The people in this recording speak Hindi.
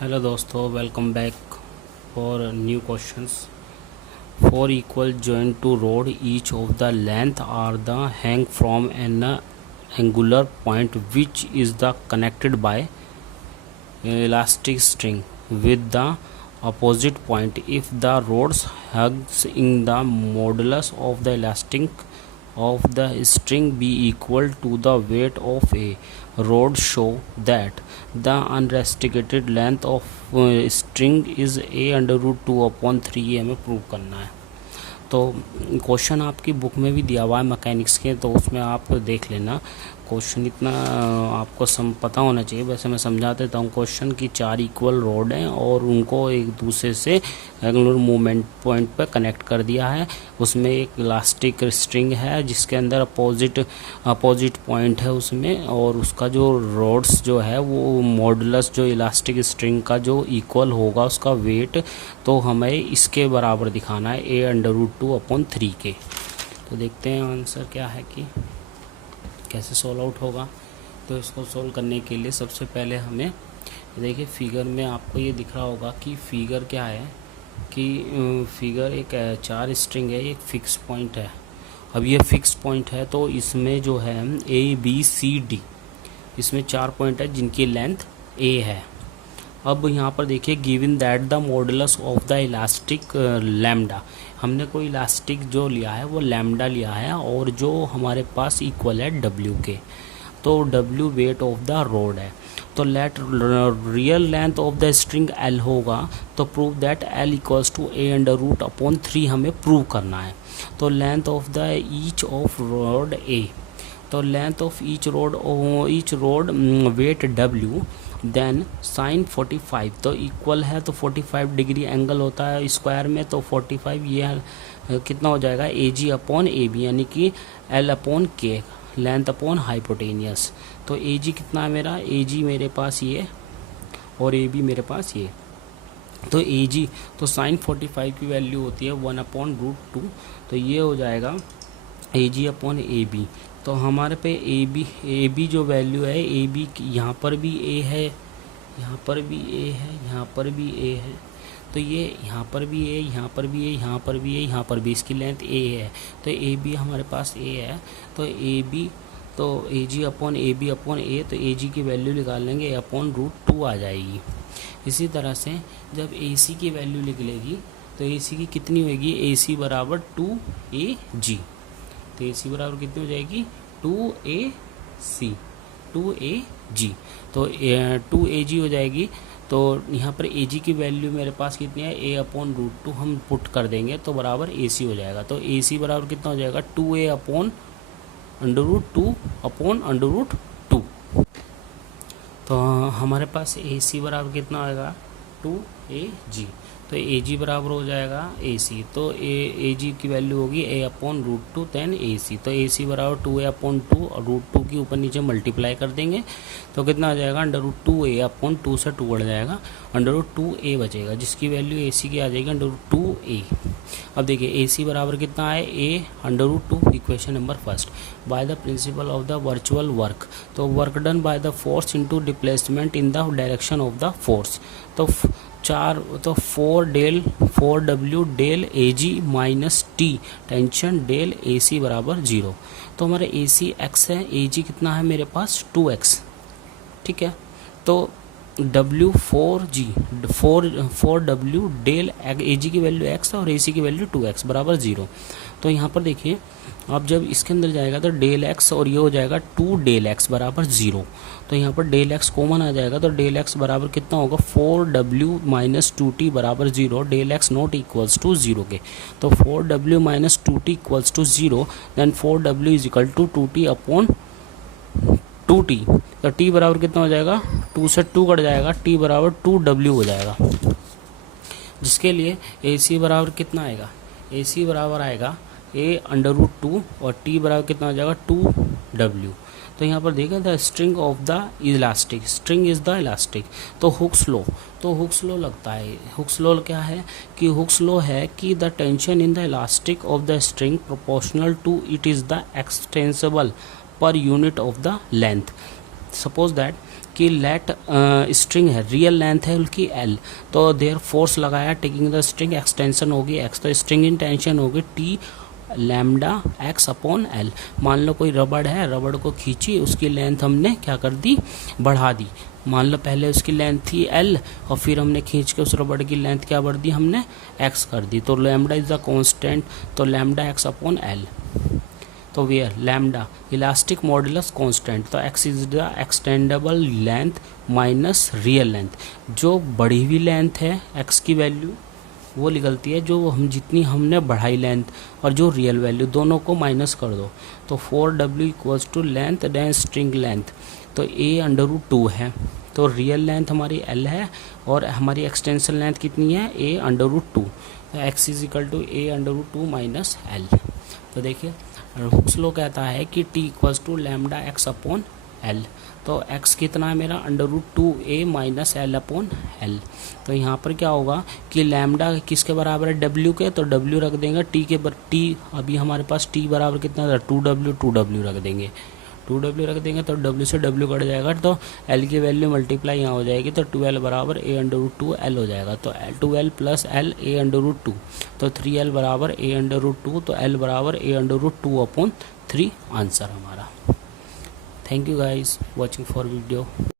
हेलो दोस्तों, welcome back for new questions. Four equal joined to rod, each of the length are the hang from an angular point which is the connected by elastic string with the opposite point. If the rods hugs in the modulus of the elastic of the string be equal to the weight of a rod, show that the unrestricted length of string is a under root 2 upon 3 हमें प्रूव करना है। तो क्वेश्चन आपकी बुक में भी दिया हुआ है मैकेनिक्स के, तो उसमें आप देख लेना। क्वेश्चन इतना आपको पता होना चाहिए। वैसे मैं समझा देता हूँ क्वेश्चन की 4 इक्वल रोड हैं और उनको एक दूसरे से एंगुलर मूवमेंट पॉइंट पर कनेक्ट कर दिया है। उसमें एक इलास्टिक स्ट्रिंग है जिसके अंदर अपोजिट पॉइंट है उसमें, और उसका जो रोड्स जो है वो मॉडुलस जो इलास्टिक स्ट्रिंग का जो इक्वल होगा उसका वेट, तो हमें इसके बराबर दिखाना है a अंडर रूट 2 अपॉन 3 के। तो देखते हैं आंसर क्या है कि कैसे सॉल्व आउट होगा। तो इसको सॉल्व करने के लिए सबसे पहले हमें देखिए फिगर में आपको ये दिख रहा होगा कि फिगर क्या है कि फिगर एक 4 स्ट्रिंग है, एक फिक्स पॉइंट है। अब ये फिक्स पॉइंट है तो इसमें जो है ABCD, इसमें 4 पॉइंट है जिनकी लेंथ A है। अब यहाँ पर देखिए given that the modulus of the elastic lambda, हमने कोई इलास्टिक जो लिया है वो लैम्डा लिया है और जो हमारे पास इक्वल है W के। तो W weight of the rod है। तो let real length of the string L होगा, तो prove that L equals to A under root upon 3 हमें प्रूव करना है। तो length of the each of rod A, तो length of each rod weight W, then sine 45 तो इक्वल है, तो 45 डिग्री एंगल होता है स्क्वायर में, तो 45 ये कितना हो जाएगा AG अपॉन AB, यानी कि L upon K, length upon hypotenuse. तो AG कितना है मेरा, AG मेरे पास ये और AB मेरे पास ये। तो AG तो साइन 45 की वैल्यू होती है 1 अपॉन रूट 2, तो ये हो जाएगा AG अपॉन AB। तो हमारे पे AB जो वैल्यू है AB यहाँ पर भी A है, यहाँ पर भी A है, यहाँ पर भी A है, तो ये यहाँ पर भी A, यहाँ पर भी A, यहाँ पर भी A, यहाँ पर भी, इसकी लेंथ A है। तो AB हमारे पास A है, तो AB तो AG upon AB upon A, तो AG की वैल्यू निकाल लेंगे A अपॉन रूट 2 आ जाएगी। इसी तरह से जब AC की वैल्यू निकलेगी तो AC की कितनी होगी, AC बराबर 2AG, तो AC बराबर कितनी हो जाएगी 2AG, तो 2AG हो जाएगी। तो यहाँ पर AG की वैल्यू मेरे पास कितनी है, A अपॉन रूट 2 हम पुट कर देंगे तो बराबर AC हो जाएगा। तो AC बराबर कितना हो जाएगा 2A upon under root 2 upon under root 2। तो हमारे पास AC बराबर कितना आएगा 2AG, तो AG बराबर हो जाएगा AC, तो AG की वैल्यू होगी A upon root 2 than AC, तो AC बराबर 2A अपॉन 2 और रूट 2 की ऊपर नीचे मल्टीप्लाई कर देंगे तो कितना आ जाएगा अंडर रूट 2A अपॉन 2 से 2 बढ़ जाएगा, अंडर रूट 2A बचेगा जिसकी वैल्यू AC की आ जाएगी अंडर रूट 2A। अब देखिए AC बराबर कितना है A under root 2, equation number first. By the principle of the virtual work, तो work done by the force into displacement in the direction of the force, तो 4W del AG minus T tension del AC बराबर 0। तो हमारे AC x है, AG कितना है मेरे पास 2x, ठीक है। तो W 4W डेल AG की वैल्यू x है और AC की वैल्यू 2x बराबर 0। तो यहाँ पर देखिए अब जब इसके अंदर जाएगा तो डेल x और ये हो जाएगा 2 डेल x बराबर 0, तो यहाँ पर डेल x कॉमन आ जाएगा, तो डेल x बराबर कितना होगा 4W माइनस 2T बराबर 0, del x not equals to 0 के। तो 4W minus 2T equals to 0, then 4W is equal to 2T upon 2T, तो T बराबर कितना हो जाएगा 2 से 2 कट जाएगा, T बराबर 2W हो जाएगा, जिसके लिए AC बराबर कितना आएगा, AC बराबर आएगा A अंडर रूट 2 और T बराबर कितना हो जाएगा 2W। तो यहाँ पर देखें the string of the elastic, string is the elastic, तो हुक्स लॉ, तो हुक्स लॉ लगता है। हुक्स लॉ क्या है कि हुक्स लॉ है कि the tension in the elastic of the string proportional to it is the extensible per unit of the length. Suppose that कि लेट स्ट्रिंग है, रियल लेंथ है उनकी एल, तो देयर फोर्स लगाया, टेकिंग द स्ट्रिंग, एक्सटेंशन होगी एक्स, तो स्ट्रिंग इंटेंशन होगी T lambda x upon L. मान लो कोई रबड़ है, रबड़ को खींची, उसकी लेंथ हमने क्या कर दी, बढ़ा दी। मान लो पहले उसकी लेंथ थी एल और फिर हमने खींच के उस रबड़ की लेंथ क्या बढ़ दी, हमने एक्स कर दी। तो लैम्डा इज द कांस्टेंट, तो लैम्डा एक्स अपॉन एल। तो where lambda elastic modulus constant, तो X is the extendable length minus real length. जो बढ़ी हुई लेंथ है एक्स की वैल्यू वो निकलती है जो हम जितनी हमने बढ़ाई लेंथ, और जो रियल वैल्यू, दोनों को माइनस कर दो। तो 4w equals to length then string length, तो a√2 है, तो रियल लेंथ हमारी l है और हमारी एक्सटेंशन लेंथ कितनी है, a√2, तो x is equal to a√2 minus L. तो देखिए हुक्स लॉ कहता है कि t equals to lambda x upon L, तो x कितना है मेरा, √2a minus L upon L. तो यहाँ पर क्या होगा कि लैम्डा किसके बराबर है, w के, तो w रख देंगे t के t, अभी हमारे पास t बराबर कितना था, 2w रख देंगे, 2w रख देंगे, तो w से w कट जाएगा, तो l की वैल्यू मल्टीप्लाई यहाँ हो जाएगी, तो 12 बराबर a√2l हो जाएगा, तो 12 प्लस l a√2, तो 3l बराबर a√2, तो l बराबर a√2 अपॉन 3 आंसर हमारा। Thank you guys watching for video.